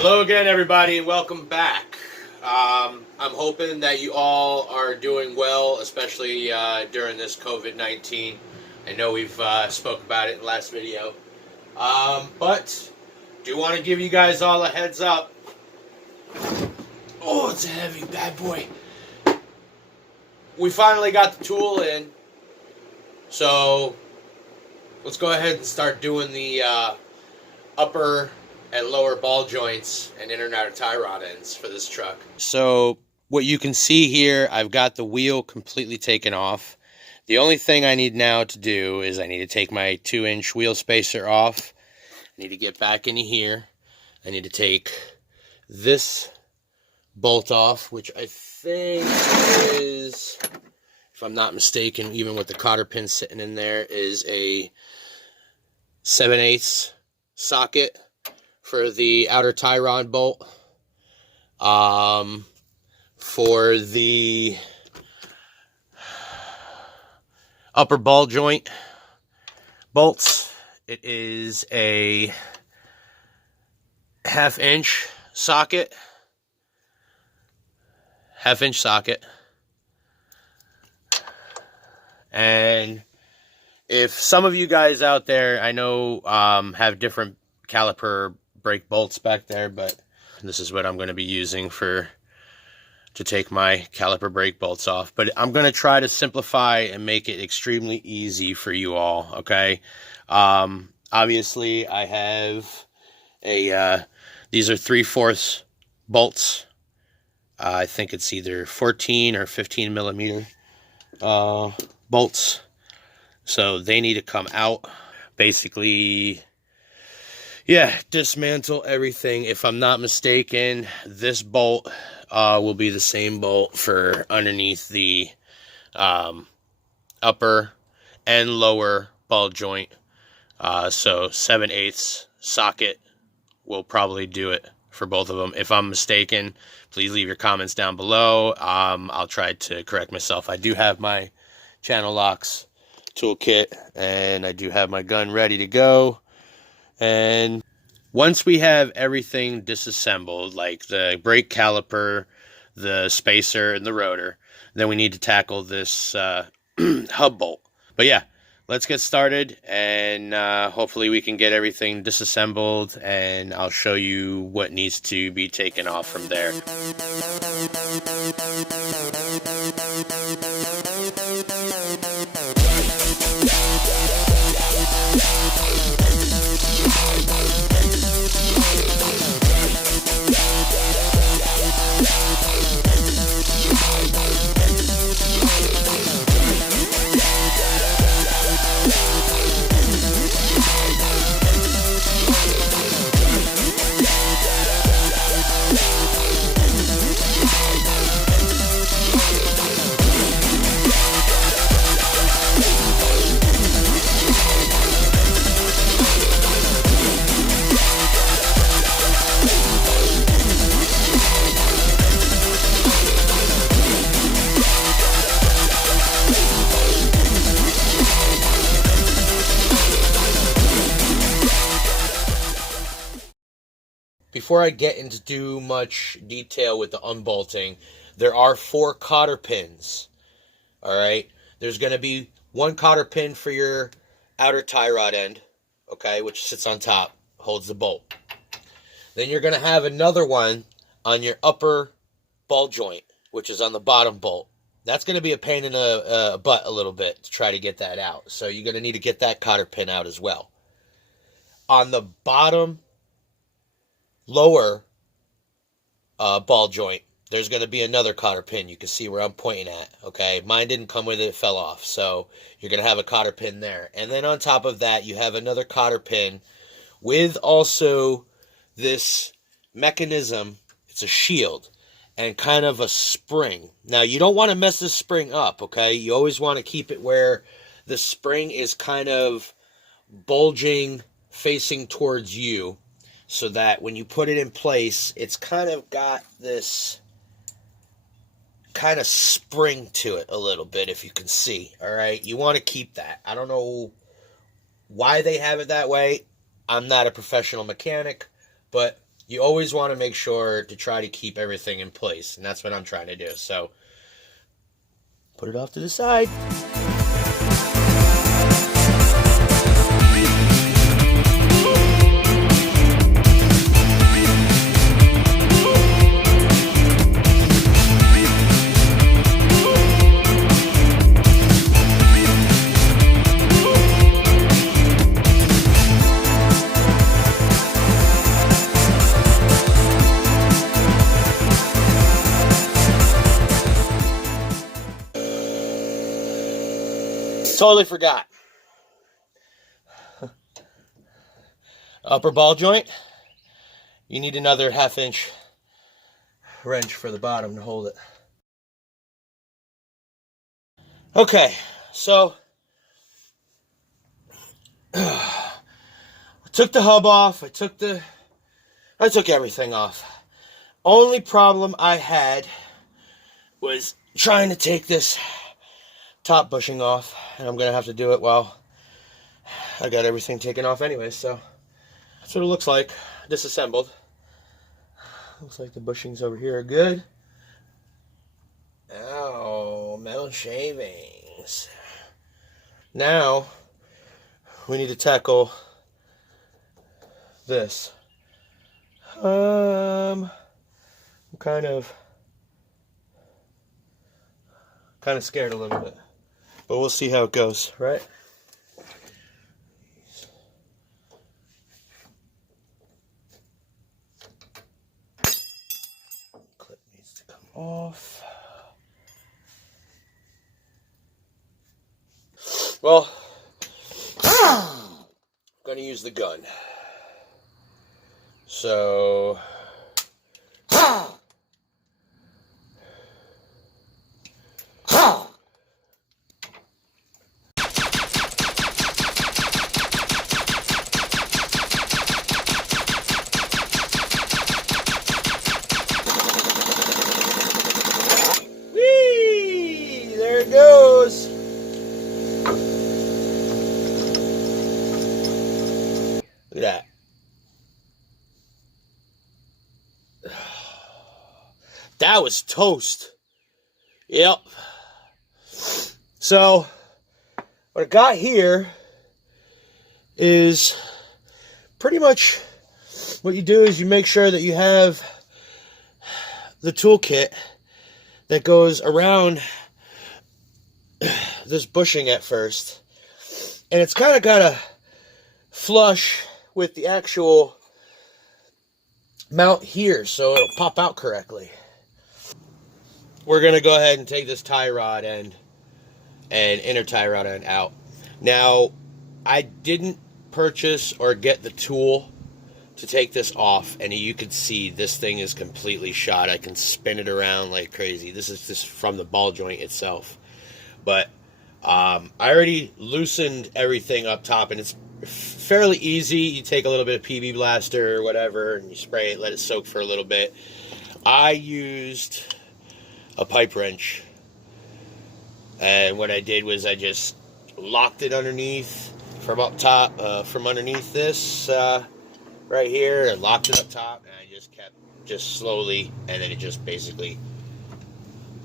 Hello again, everybody, and welcome back. I'm hoping that you all are doing well, especially during this COVID-19. I know we've spoke about it in the last video, but do want to give you guys all a heads up. Oh, it's a heavy bad boy. We finally got the tool in, so let's go ahead and start doing the upper and lower ball joints and inner and outer tie rod ends for this truck. So what you can see here, I've got the wheel completely taken off. The only thing I need now to do is I need to take my 2-inch wheel spacer off. I need to get back into here. I need to take this bolt off, which I think is, if I'm not mistaken, even with the cotter pin sitting in there, is a 7/8 socket for the outer tie rod bolt. For the upper ball joint bolts, it is a 1/2-inch socket. 1/2-inch socket. And if some of you guys out there, I know, have different caliper brake bolts back there, but this is what I'm going to be using to take my caliper brake bolts off. But I'm going to try to simplify and make it extremely easy for you all, okay? Obviously, I have these are 3/4 bolts. I think it's either 14 or 15 millimeter bolts. So they need to come out. Basically, yeah, dismantle everything. If I'm not mistaken, this bolt will be the same bolt for underneath the upper and lower ball joint. So 7/8 socket will probably do it for both of them. If I'm mistaken, please leave your comments down below. I'll try to correct myself. I do have my channel locks toolkit, and I do have my gun ready to go. And once we have everything disassembled, like the brake caliper, the spacer, and the rotor, then we need to tackle this hub bolt. But yeah, let's get started, and hopefully we can get everything disassembled, and I'll show you what needs to be taken off from there. Before I get into too much detail with the unbolting, there are 4 cotter pins. Alright? There's going to be 1 cotter pin for your outer tie rod end, okay, which sits on top, holds the bolt. Then you're going to have another one on your upper ball joint, which is on the bottom bolt. That's going to be a pain in the butt a little bit to try to get that out. So you're going to need to get that cotter pin out as well. On the bottom lower ball joint, there's going to be another cotter pin. You can see where I'm pointing at, okay? Mine didn't come with it, it fell off. So you're going to have a cotter pin there. And then on top of that, you have another cotter pin with also this mechanism. It's a shield and kind of a spring. Now, you don't want to mess this spring up, okay? You always want to keep it where the spring is kind of bulging, facing towards you, so that when you put it in place, it's kind of got this kind of spring to it a little bit, if you can see. All right, you want to keep that. I don't know why they have it that way. I'm not a professional mechanic, but you always want to make sure to try to keep everything in place, and that's what I'm trying to do. So put it off to the side. Totally forgot. Upper ball joint. You need another 1/2 inch wrench for the bottom to hold it. Okay, so I took the hub off. I took everything off. Only problem I had was trying to take this top bushing off, and I'm gonna have to do it while I got everything taken off anyway. So that's what it looks like, disassembled. Looks like the bushings over here are good. Ow, metal shavings. Now we need to tackle this. I'm kind of scared a little bit, but we'll see how it goes, right? Clip needs to come off. Well, I'm going to use the gun. So whee! There it goes. Look at that. That was toast. Yep. So what I got here is pretty much what you do is you make sure that you have the toolkit that goes around this bushing at first. And it's kind of got to flush with the actual mount here so it'll pop out correctly. We're going to go ahead and take this tie rod end and inner tie rod end out. Now, I didn't purchase or get the tool to take this off, and you can see this thing is completely shot. I can spin it around like crazy. This is just from the ball joint itself. But I already loosened everything up top, and it's fairly easy. You take a little bit of PB Blaster or whatever, and you spray it, let it soak for a little bit. I used a pipe wrench, and what I did was I just locked it underneath from up top, from underneath this right here, and locked it up top, and I just kept slowly, and then it just basically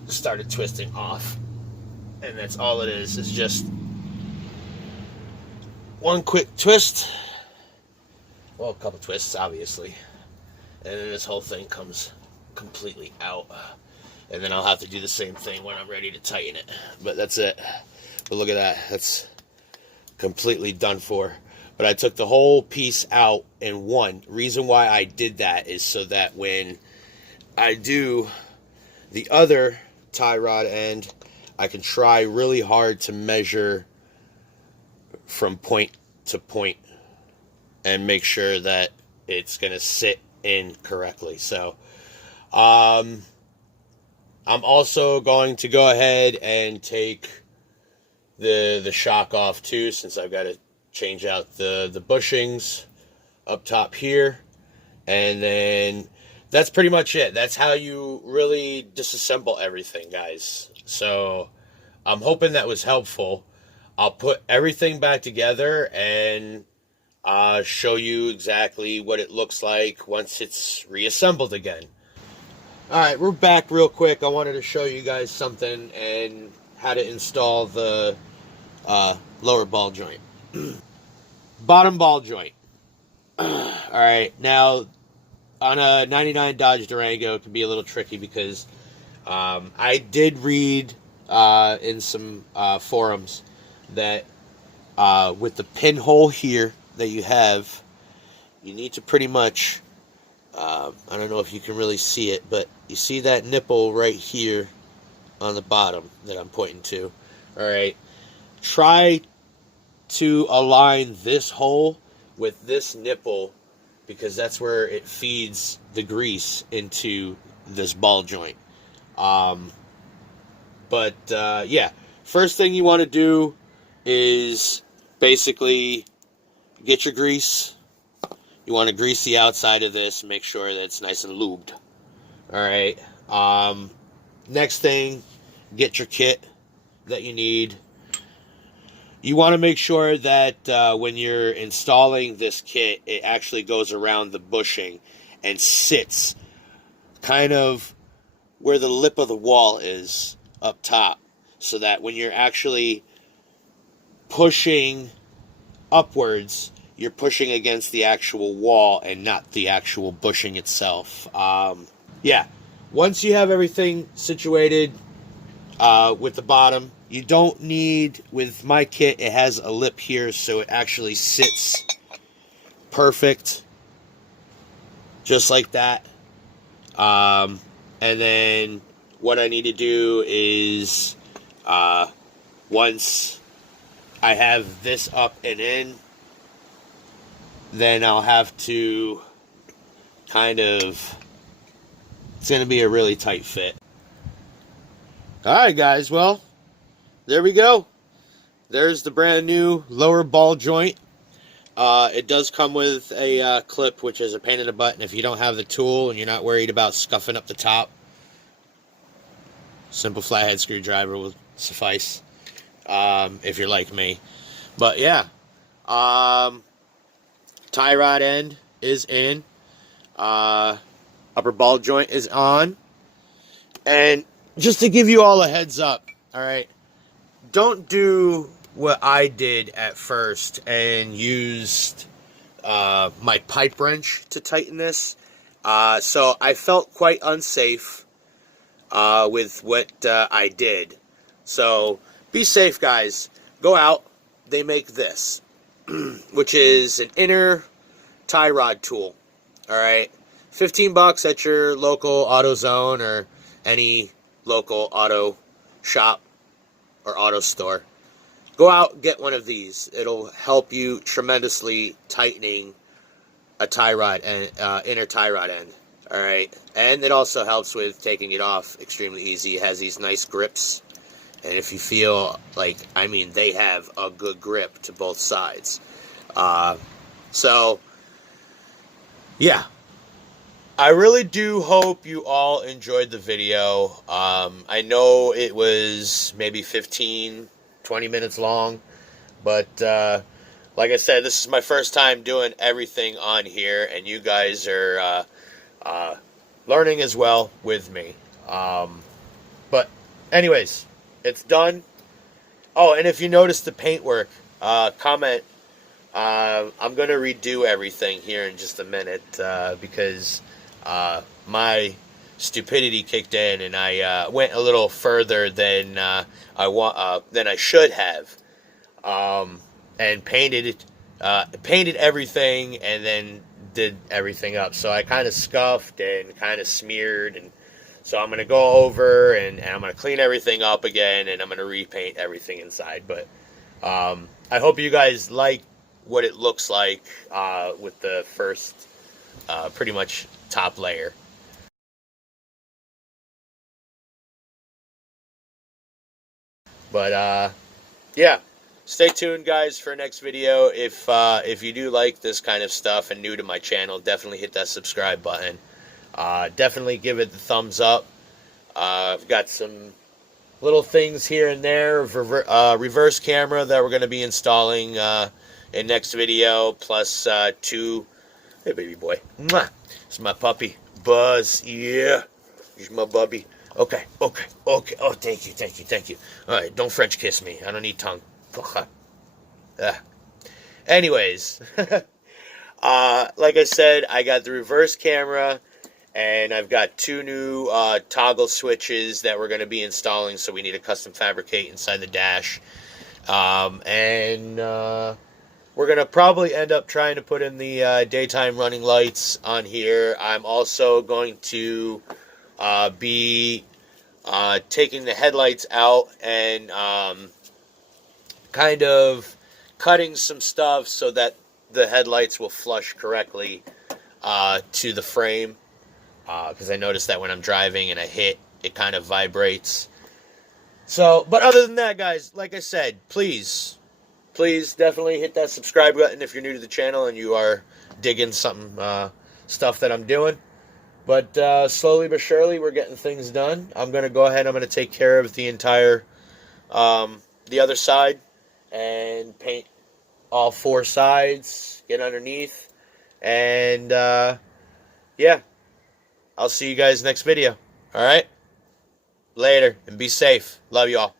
started twisting off. And that's all it is. It's just one quick twist. Well, a couple twists, obviously. And then this whole thing comes completely out. And then I'll have to do the same thing when I'm ready to tighten it. But that's it. But look at that. That's completely done for. But I took the whole piece out in one. Reason why I did that is so that when I do the other tie rod end, I can try really hard to measure from point to point and make sure that it's going to sit in correctly. So, I'm also going to go ahead and take the shock off too, since I've got to change out the bushings up top here. And then that's pretty much it. That's how you really disassemble everything, guys. So I'm hoping that was helpful. I'll put everything back together and show you exactly what it looks like once it's reassembled again. Alright, we're back real quick. I wanted to show you guys something and how to install the lower ball joint. Bottom ball joint. Alright, now on a 99 Dodge Durango, it can be a little tricky because I did read in some forums that with the pinhole here that you have, you need to pretty much, I don't know if you can really see it, but you see that nipple right here on the bottom that I'm pointing to. Alright, try to align this hole with this nipple, because that's where it feeds the grease into this ball joint. Yeah, first thing you want to do is basically get your grease. You want to grease the outside of this, make sure that it's nice and lubed. Alright, next thing, get your kit that you need. You want to make sure that when you're installing this kit, it actually goes around the bushing and sits kind of where the lip of the wall is up top, so that when you're actually pushing upwards, you're pushing against the actual wall and not the actual bushing itself. Yeah, once you have everything situated with the bottom, you don't need, with my kit, it has a lip here, so it actually sits perfect, just like that. And then what I need to do is, once I have this up and in, then I'll have to kind of, it's going to be a really tight fit. Alright guys, well, there we go. There's the brand new lower ball joint. It does come with a clip, which is a pain in the butt, and if you don't have the tool and you're not worried about scuffing up the top, simple flathead screwdriver will suffice, if you're like me. But yeah, tie rod end is in, upper ball joint is on, and just to give you all a heads up, alright, don't do what I did at first and used my pipe wrench to tighten this. So I felt quite unsafe with what I did. So be safe, guys. Go out. They make this, which is an inner tie rod tool. Alright, $15 at your local AutoZone or any local auto shop or auto store. Go out and get one of these. It'll help you tremendously tightening a tie rod and inner tie rod end. Alright, and it also helps with taking it off extremely easy. It has these nice grips, and if you feel like, I mean, they have a good grip to both sides. So yeah, I really do hope you all enjoyed the video. I know it was maybe 15, 20 minutes long, but like I said, this is my first time doing everything on here, and you guys are learning as well with me. But anyways, it's done. Oh, and if you notice the paintwork, comment. I'm going to redo everything here in just a minute because my stupidity kicked in, and I went a little further than I should have, and painted everything, and then did everything up. So I kind of scuffed and kind of smeared, and so I'm going to go over and I'm going to clean everything up again, and I'm going to repaint everything inside. But I hope you guys like what it looks like with the first pretty much top layer. But yeah, stay tuned, guys, for next video. If you do like this kind of stuff and new to my channel, definitely hit that subscribe button. Definitely give it the thumbs up. I've got some little things here and there, reverse camera that we're going to be installing in next video, plus 2. Hey, baby boy. Mwah. It's my puppy, Buzz. Yeah. He's my bubby. Okay. Oh, thank you. All right, don't French kiss me. I don't need tongue. Anyways, like I said, I got the reverse camera, and I've got 2 new toggle switches that we're going to be installing, so we need to custom fabricate inside the dash. We're going to probably end up trying to put in the daytime running lights on here. I'm also going to be taking the headlights out and kind of cutting some stuff so that the headlights will flush correctly to the frame. Because I noticed that when I'm driving and I hit, it kind of vibrates. So, but other than that, guys, like I said, please definitely hit that subscribe button if you're new to the channel and you are digging something, stuff that I'm doing. But slowly but surely, we're getting things done. I'm going to go ahead, I'm going to take care of the entire, the other side, and paint all 4 sides, get underneath, and, yeah, I'll see you guys next video. All right? Later, and be safe. Love you all.